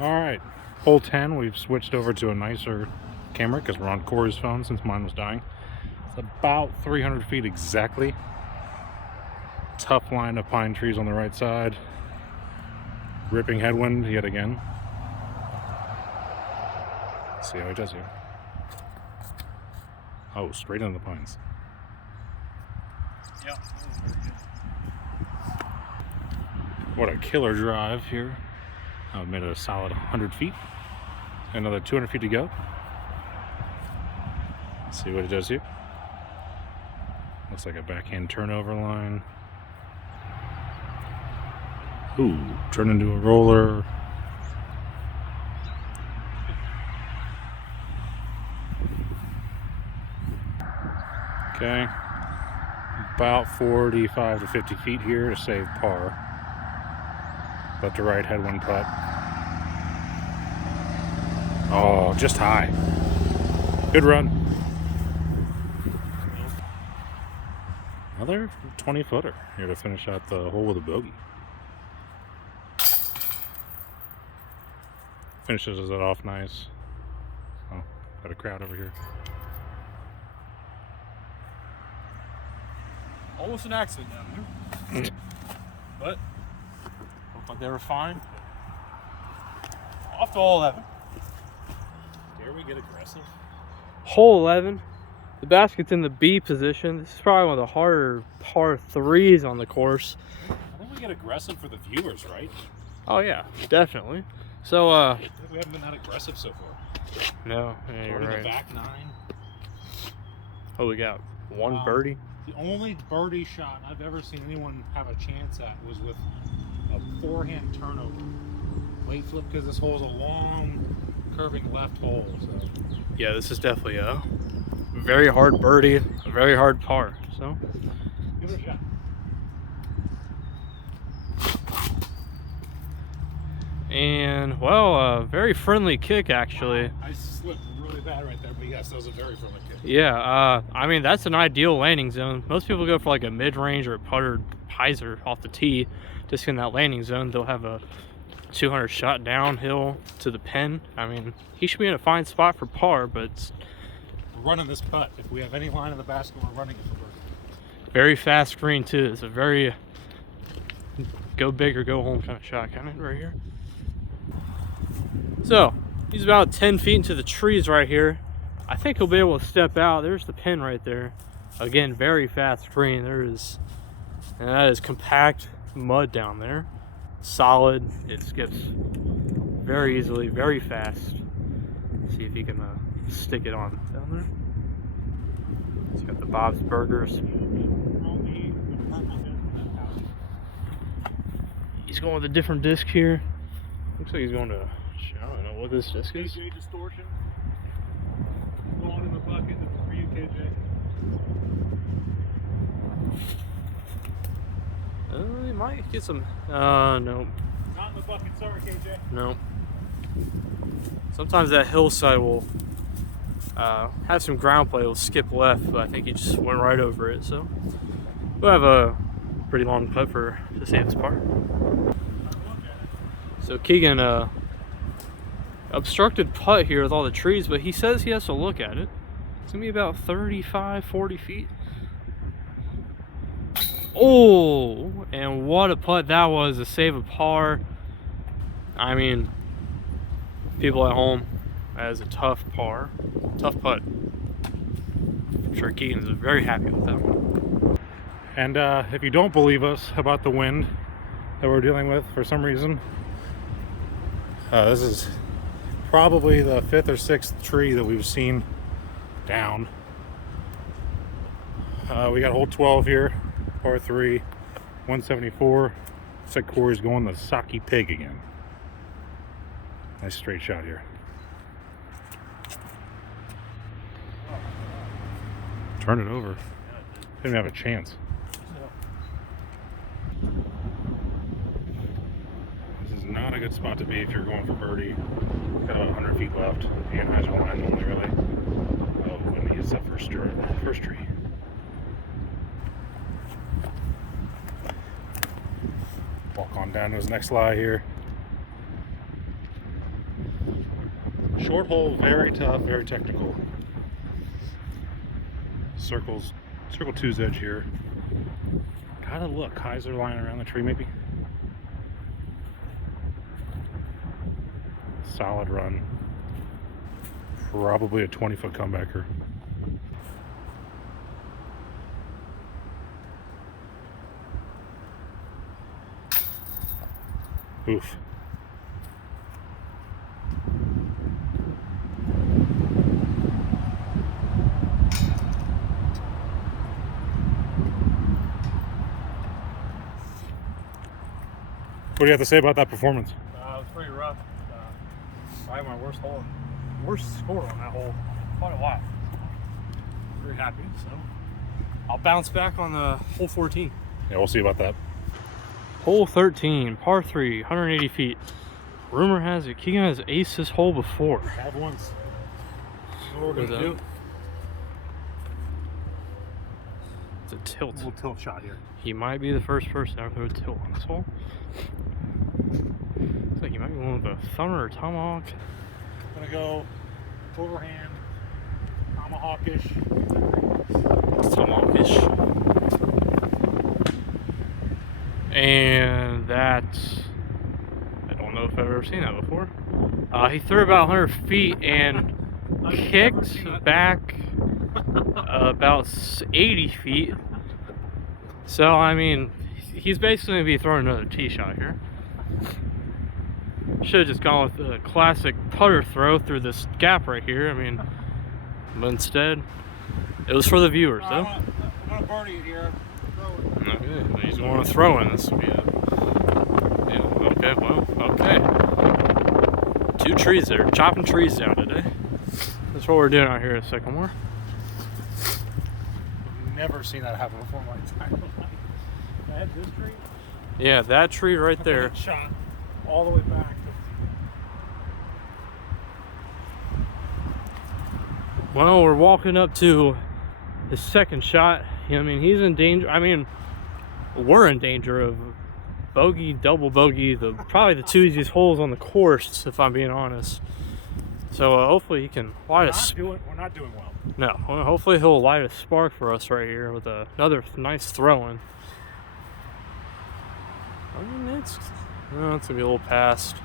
Alright, hole 10, we've switched over to a nicer camera because we're on Corey's phone since mine was dying. It's about 300 feet exactly. Tough line of pine trees on the right side. Ripping headwind yet again. Let's see how he does here. Oh, straight into the pines. Yeah, that was very good. What a killer drive here. I've made it a solid 100 feet. Another 200 feet to go. Let's see what it does here. Looks like a backhand turnover line. Ooh, turn into a roller. Okay. About 45 to 50 feet here to save par. But the right headwind putt. Oh, just high. Good run. Another 20-footer here to finish out the hole with a bogey. Finishes it off nice. Oh, got a crowd over here. Almost an accident down there. But looked like they were fine. Off to hole 11. Dare we get aggressive? Hole 11. The basket's in the B position. This is probably one of the harder par 3s on the course. I think we get aggressive for the viewers, right? Oh yeah, definitely. So I think we haven't been that aggressive so far. no, yeah, you're Already right. the back 9. Oh, we got one birdie. The only birdie shot I've ever seen anyone have a chance at was with a forehand turnover. Late flip, because this hole is a long, curving left hole. So Yeah, this is definitely a very hard birdie, a very hard par. So give it a shot. and well, very friendly kick actually. I slipped really bad right there, but yes, that was a very friendly kick. Yeah, I mean that's an ideal landing zone. Most people go for like a mid-range or a puttered hyzer off the tee, just in that landing zone. They'll have a 200 shot downhill to the pin. I mean, he should be in a fine spot for par, but We're running this putt. If we have any line in the basket, we're running it for birdie. very fast green too. It's a very go big or go home kind of shot, kind of right here. So he's about 10 feet into the trees right here. I think he'll be able to step out. There's the pin right there. Again, very fast green. And that is compact mud down there. Solid. It skips very easily, very fast. See if he can stick it on down there. He's got the Bob's Burgers. He's going with a different disc here. Looks like he's going to, I don't know what this disc is. KJ distortion. Going in the bucket. This is for you, KJ. He might get some, no, Not in the bucket, sorry, KJ. no. Sometimes that hillside will have some ground play, will skip left, but I think he just went right over it, so we'll have a pretty long putt to save this par. So Keegan obstructed putt here with all the trees, but he says he has to look at it. It's gonna be about 35, 40 feet. Oh, and what a putt that was to save a par. I mean, people at home, that is a tough par, tough putt. I'm sure Keegan is very happy with that one. And if you don't believe us about the wind that we're dealing with for some reason, this is probably the 5th or 6th tree that we've seen down. We got hole 12 here, par 3, 174. Looks like Corey's going the socky pig again. Nice straight shot here. Turn it over. Didn't have a chance. This is not a good spot to be if you're going for birdie. Got about 100 feet left. And hyzer line only really. Oh, and he hits that first tree. Walk on down to his next lie here. Short hole, very tough, very technical. Circle 2's edge here. Gotta look, highs are lying around the tree maybe. Solid run. Probably a 20-foot comebacker. Oof. What do you have to say about that performance? It was pretty rough. Probably my worst hole, worst score on that hole in quite a while. Very happy. So I'll bounce back on the hole 14. Yeah, we'll see about that. Hole 13, par 3, 180 feet. Rumor has it Keegan has aced this hole before. Have once. What we're What's gonna do? It's a tilt. A little tilt shot here. He might be the first person to ever tilt on this hole. Looks like he might be one with a thumber or tomahawk. Gonna go overhand, tomahawkish. Tomahawkish. And that, I don't know if I've ever seen that before. He threw about 100 feet and kicked back about 80 feet. So, I mean, he's basically going to be throwing another tee shot here. Should have just gone with a classic putter throw through this gap right here. I mean, but instead, it was for the viewers, though. I'm gonna birdie it here. Throw it. Okay, he's going to throw in. This will be a... Yeah, okay, well, okay. 2 trees there, chopping trees down today. That's what we're doing out here at Sycamore. Never seen that happen before in my entire life. I had this tree. Yeah, that tree right there. Shot all the way back. Well, we're walking up to his second shot. I mean, he's in danger. I mean, we're in danger of bogey, double bogey, probably the 2 easiest holes on the course, if I'm being honest. So hopefully he can light us. We're not doing well. No, well, hopefully he'll light a spark for us right here with another nice throw-in. I mean, it's gonna be a little past.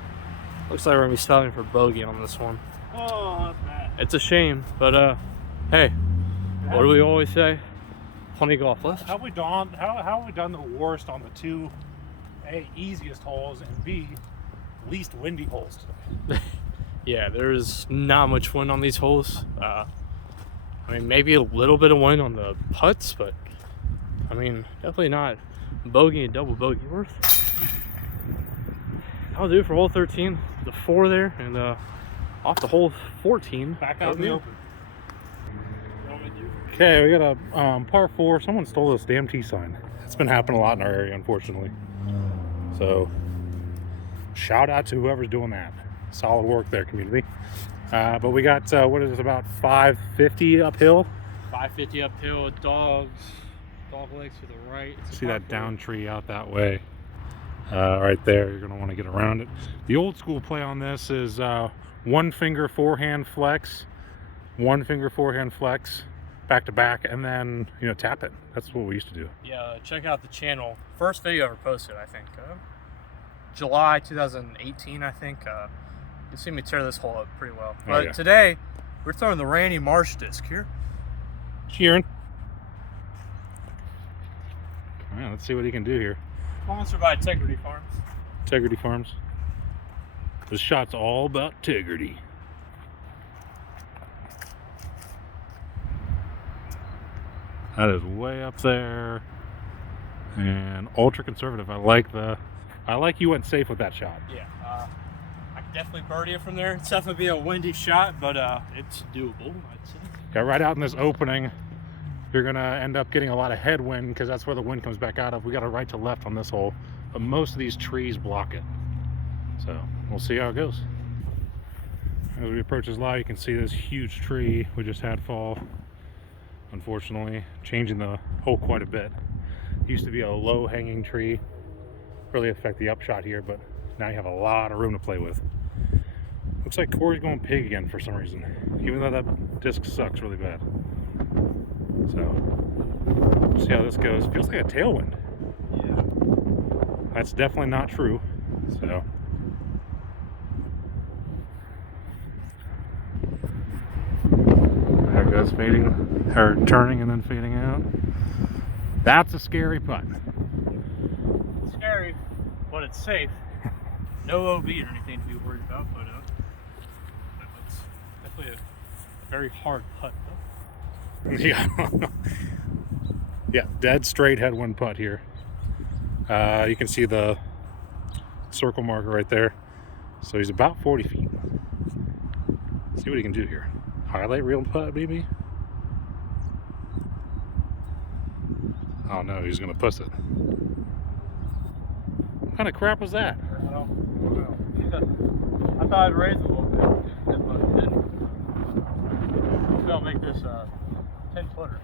Looks like we're gonna be settling for bogey on this one. Oh, that's bad. It's a shame, but hey, what do we always say? Plenty golf left. How have we done the worst on the 2 A, easiest holes, and B, least windy holes today? Yeah, there's not much wind on these holes. I mean, maybe a little bit of wind on the putts, but I mean, definitely not bogey and double bogey worth. That'll do it for hole 13. The 4 there, and off to hole 14. Back out in the open. Okay, we got a par 4. Someone stole this damn tee sign. It's been happening a lot in our area, unfortunately. So, shout out to whoever's doing that. Solid work there, community. But we got, what is it, about 550 uphill? 550 uphill, dog legs to the right. See that down tree out that way. Right there, you're going to want to get around it. The old school play on this is 1 finger forehand flex, 1 finger forehand flex, back to back, and then, you know, tap it. That's what we used to do. Yeah, check out the channel. First video ever posted, I think. July 2018, I think. You see me tear this hole up pretty well. But yeah. Today, we're throwing the Randy Marsh disc here. Sheeran. All right, let's see what he can do here. Sponsored by Integrity Farms. Integrity Farms. This shot's all about integrity. That is way up there. And ultra conservative. I like you went safe with that shot. Yeah, I can definitely birdie it from there. It's definitely be a windy shot, but it's doable, I'd say. Got right out in this opening. You're gonna end up getting a lot of headwind because that's where the wind comes back out of. We got a right to left on this hole, but most of these trees block it. So we'll see how it goes. As we approach this lie, you can see this huge tree we just had fall. Unfortunately, changing the hole quite a bit. It used to be a low hanging tree, really affect the upshot here, but now you have a lot of room to play with. Looks like Corey's going pig again for some reason, even though that disc sucks really bad. So, see how this goes. Feels like a tailwind. Yeah. That's definitely not true. So, there it goes, fading, or turning and then fading out. That's a scary putt. It's scary, but it's safe. No OB or anything to be worried about, but it's definitely a very hard putt, though. Yeah. Yeah, dead straight headwind putt here. You can see the circle marker right there. So he's about 40 feet. Let's see what he can do here. Highlight reel putt, maybe? Oh no, he's gonna puss it. What kind of crap was that? I thought I'd raise a little bit, but didn't. Maybe I'll make this 10-footer.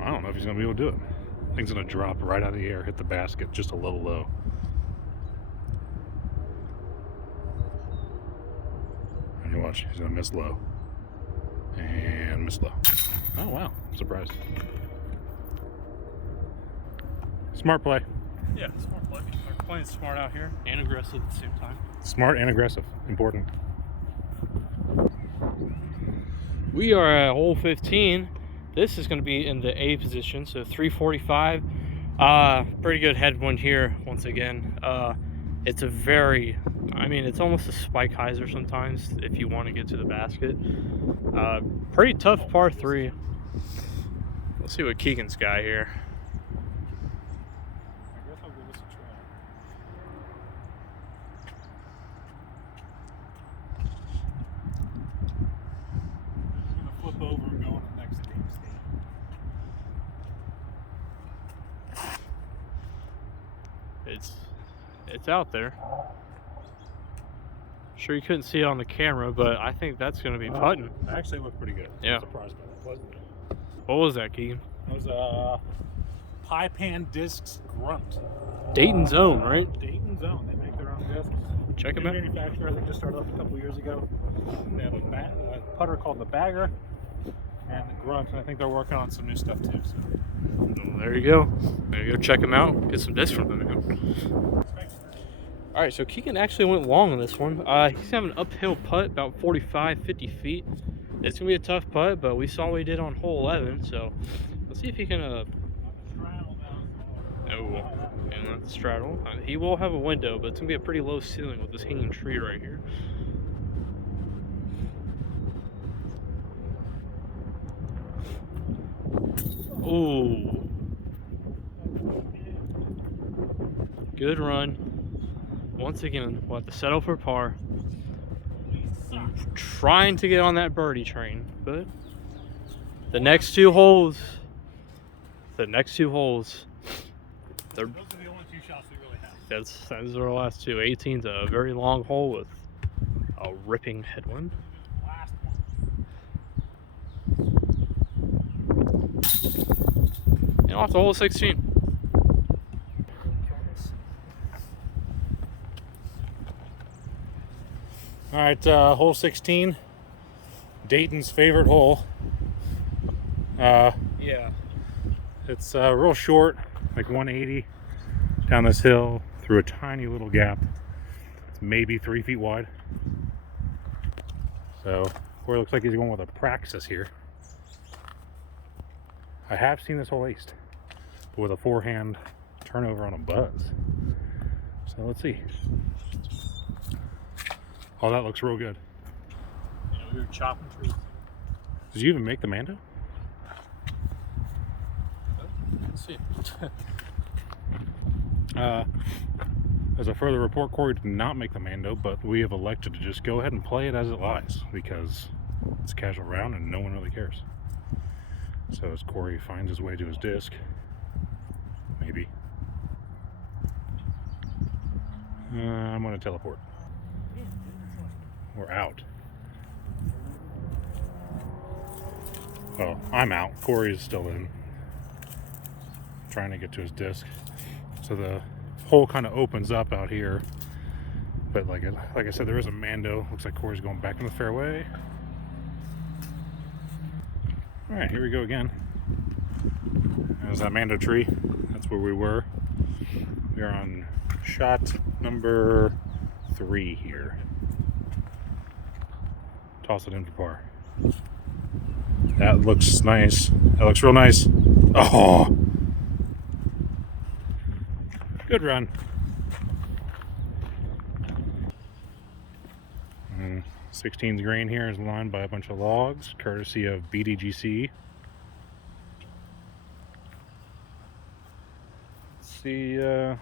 I don't know if he's gonna be able to do it. Thing's gonna drop right out of the air, hit the basket just a little low. And you watch, he's gonna miss low. And miss low. Oh wow, I'm surprised. Smart play. Yeah, smart play. We're playing smart out here and aggressive at the same time. Smart and aggressive, important. We are at hole 15. This is going to be in the A position, so 345. Pretty good headwind here once again. It's a very, I mean, it's almost a spike hyzer sometimes if you want to get to the basket. Pretty tough par 3. Let's see what Keegan's got here. I guess I'll give this a try. I'm just gonna flip over and go on the next game state. It's out there. Sure you couldn't see it on the camera, but I think that's going to be putting. Actually looked pretty good. Yeah. I'm surprised by that, wasn't it? What was that, Keegan? That was a Pie Pan Discs Grunt. Dayton's own, right? Dayton's own. They make their own discs. Check them New out. manufacturer. They just started up a couple years ago. They have a putter called the Bagger and the Grunt, and I think they're working on some new stuff too. So. Well, there you go. There you go. Check them out. Get some discs from them. Man. All right, so Keegan actually went long on this one. He's having an uphill putt, about 45, 50 feet. It's gonna be a tough putt, but we saw what he did on hole 11, so let's see if he can. Oh, and not the straddle. He will have a window, but it's gonna be a pretty low ceiling with this hanging tree right here. Ooh. Good run. Once again, we'll have to settle for par. Trying to get on that birdie train, but the next two holes, they're Those are the only two shots we really have. those are our last two. 18's a very long hole with a ripping headwind. Last one. And off to hole 16. All right, hole 16, Dayton's favorite hole. Yeah. It's real short, like 180 down this hill through a tiny little gap. It's maybe 3 feet wide. So, Corey looks like he's going with a praxis here. I have seen this hole aced, but with a forehand turnover on a buzz. So let's see. Oh, that looks real good. You know, we were chopping trees. Did you even make the Mando? Let's see. As a further report, Corey did not make the Mando, but we have elected to just go ahead and play it as it lies because it's a casual round and no one really cares. So as Corey finds his way to his disc, maybe, I'm going to teleport. We're out. Well, I'm out. Corey is still in. Trying to get to his disc. So the hole kind of opens up out here. But like I said, there is a Mando. Looks like Corey's going back in the fairway. All right, here we go again. There's that Mando tree. That's where we were. We are on shot number 3 here. Toss it in for par. That looks nice. That looks real nice. Oh! Good run. 16's green here is lined by a bunch of logs, courtesy of BDGC. Let's see if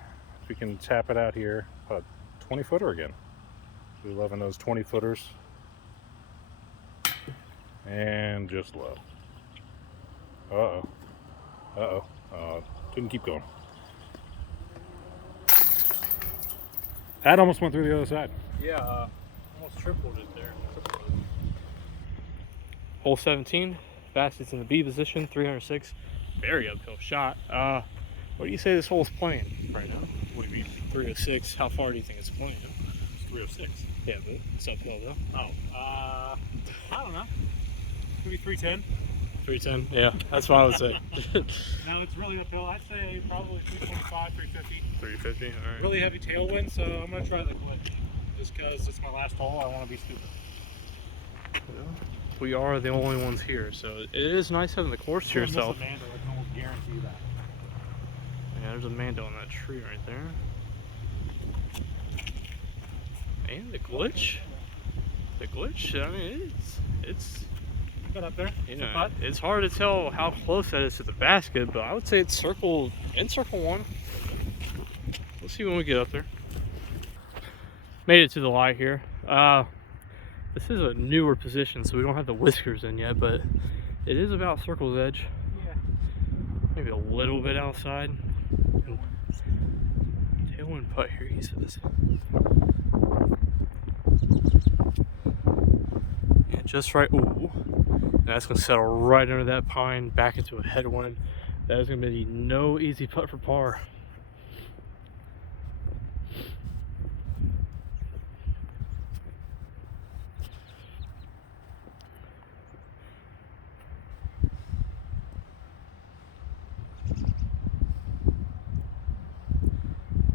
we can tap it out here. 20-footer again. We're loving those 20-footers. And just low. Uh-oh. Uh-oh. Didn't keep going. That almost went through the other side. Yeah, almost tripled it there. Hole 17, fastest in the B position, 306. Very uphill shot. What do you say this hole's playing right now? What do you mean? 306. How far do you think it's playing? It's 306. Yeah, but it's uphill though. Oh, I don't know. Maybe 310. 310. Yeah, that's what I would say. Now it's really uphill. I'd say probably 325, 350. 350. All right. Really heavy tailwind, so I'm gonna try the glitch. Just because it's my last hole, I want to be stupid. Well, we are the only ones here, so it is nice having the course to yourself. I can almost guarantee that. Yeah, there's a Mando on that tree right there. And the glitch. The glitch. I mean, it's. Got up there. You know, it's hard to tell how close that is to the basket, but I would say it's circle 1. We'll see when we get up there. Made it to the light here. This is a newer position, so we don't have the whiskers in yet, but it is about circle's edge. Yeah. Maybe a little bit outside. Tailwind putt here, he says. Yeah, just right. Ooh. That's going to settle right under that pine, back into a headwind. That is going to be no easy putt for par.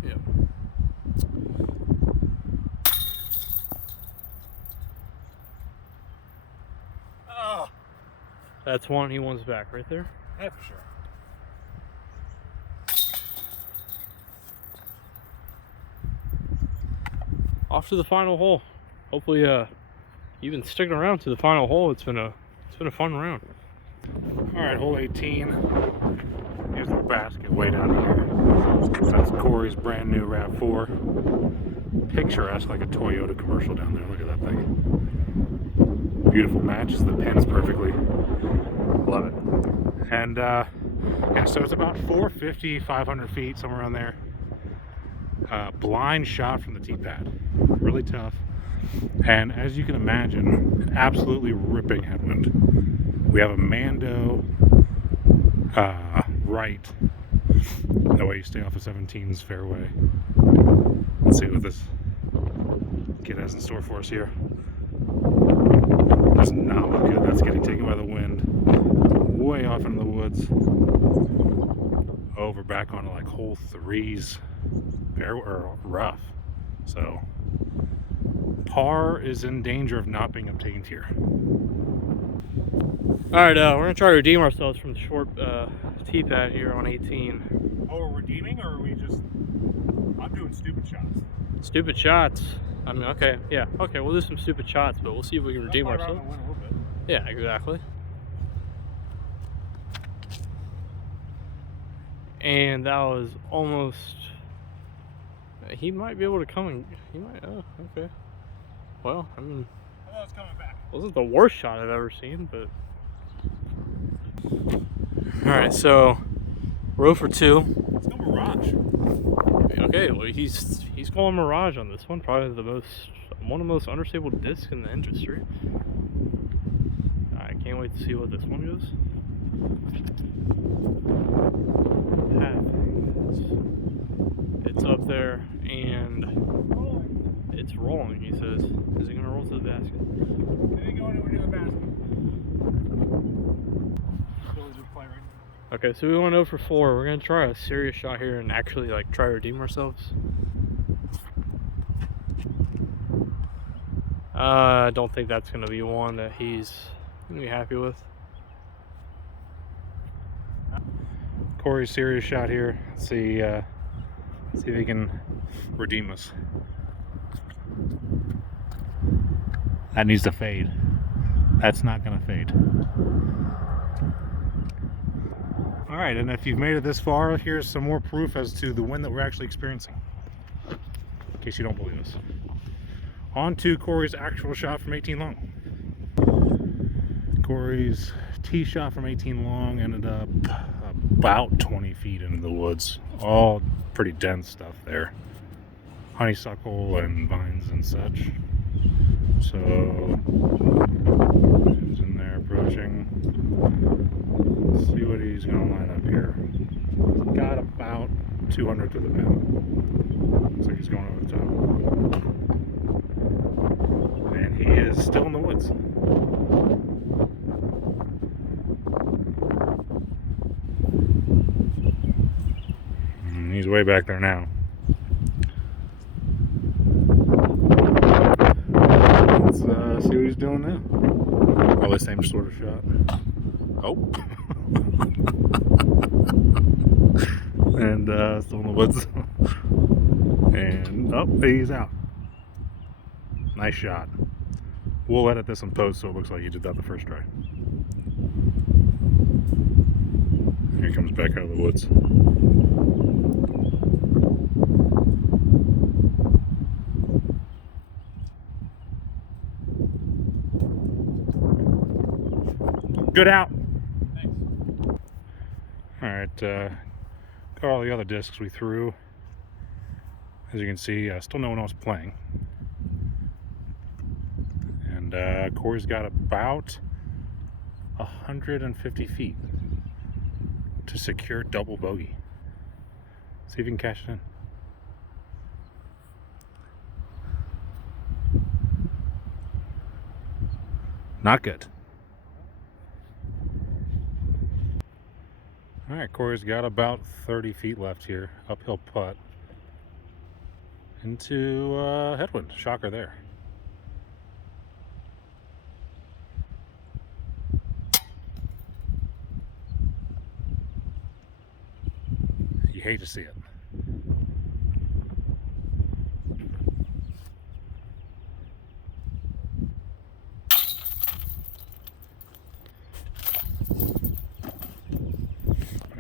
Yep. Oh. That's one he wants back right there. Yeah, for sure. Off to the final hole. Hopefully, you've been sticking around to the final hole. It's been a fun round. All right, hole 18. Here's the basket way down here. That's Corey's brand new RAV4. Picturesque, like a Toyota commercial down there. Look at that thing. Beautiful, matches the pins perfectly. Love it. And yeah, so it's about 450, 500 feet, somewhere around there. Blind shot from the tee pad. Really tough. And as you can imagine, an absolutely ripping headwind. We have a Mando right. That way you stay off of 17's fairway. Let's see what this kid has in store for us here. Does not look good. That's getting taken by the wind. Way off into the woods. Over back onto like hole 3's or rough. So par is in danger of not being obtained here. Alright, we're going to try to redeem ourselves from the short tee pad here on 18. Oh, we're redeeming, or are we just... I'm doing stupid shots. Stupid shots. I mean, okay, yeah. Okay, we'll do some stupid shots, but we'll see if we can redeem ourselves. Win a little bit. Yeah, exactly. And that was almost... He might be able to come and... He might... Oh, okay. Well, I mean... I thought it was coming back. Wasn't the worst shot I've ever seen, but... Alright, so... Row for 2. Let's go Mirage. Okay, well, he's calling Mirage on this one. Probably one of the most understable discs in the industry. I can't wait to see what this one goes. It's up there, and It's rolling, he says. Is it gonna roll to the basket? It ain't going anywhere near the basket. Billy just play right now. Okay, so we went 0 for 4. We're gonna try a serious shot here and actually like try to redeem ourselves. I don't think that's gonna be one that he's gonna be happy with. Corey's serious shot here. Let's see if he can redeem us. That needs to fade. That's not gonna fade. All right, and if you've made it this far, here's some more proof as to the wind that we're actually experiencing, in case you don't believe us. On to Corey's actual shot from 18 long. Corey's tee shot from 18 long ended up about 20 feet into the woods. All pretty dense stuff there. Honeysuckle and vines and such. So, he's in there approaching. Let's see what he's going to line up here. He's got about 200 to the pin. Looks like he's going over the top. And he is still in the woods. And he's way back there now. Let's see what he's doing now. Probably the same sort of shot. Oh. And still in the woods. And he's out. Nice shot. We'll edit this in post so it looks like he did that the first try. Here he comes back out of the woods. Good out. Thanks. All right, got all the other discs we threw. As you can see, still no one else playing. And Corey's got about 150 feet to secure double bogey. See if you can cash it in. Not good. All right, Corey's got about 30 feet left here. Uphill putt into headwind. Shocker there. You hate to see it.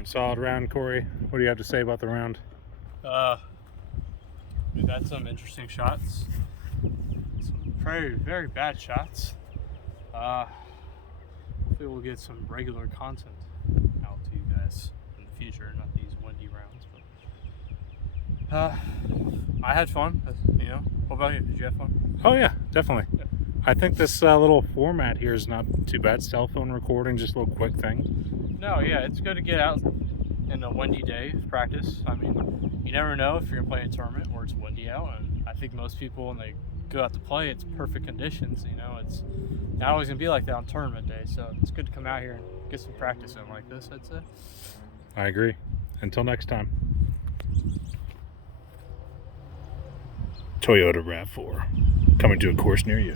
Solid round, Corey. What do you have to say about the round? We've had some interesting shots, some very bad shots. Hopefully we'll get some regular content out to you guys in the future, not these windy rounds. But I had fun. You know, what about you? Did you have fun? Oh yeah, definitely. Yeah. I think this little format here is not too bad. Cell phone recording, just a little quick thing. No, yeah, it's good to get out in a windy day, practice. I mean, you never know if you're gonna play a tournament where it's windy out, and I think most people when they go out to play, it's perfect conditions. You know, it's not always gonna be like that on tournament day, so it's good to come out here and get some practice in like this, I'd say. I agree. Until next time. Toyota RAV4 coming to a course near you.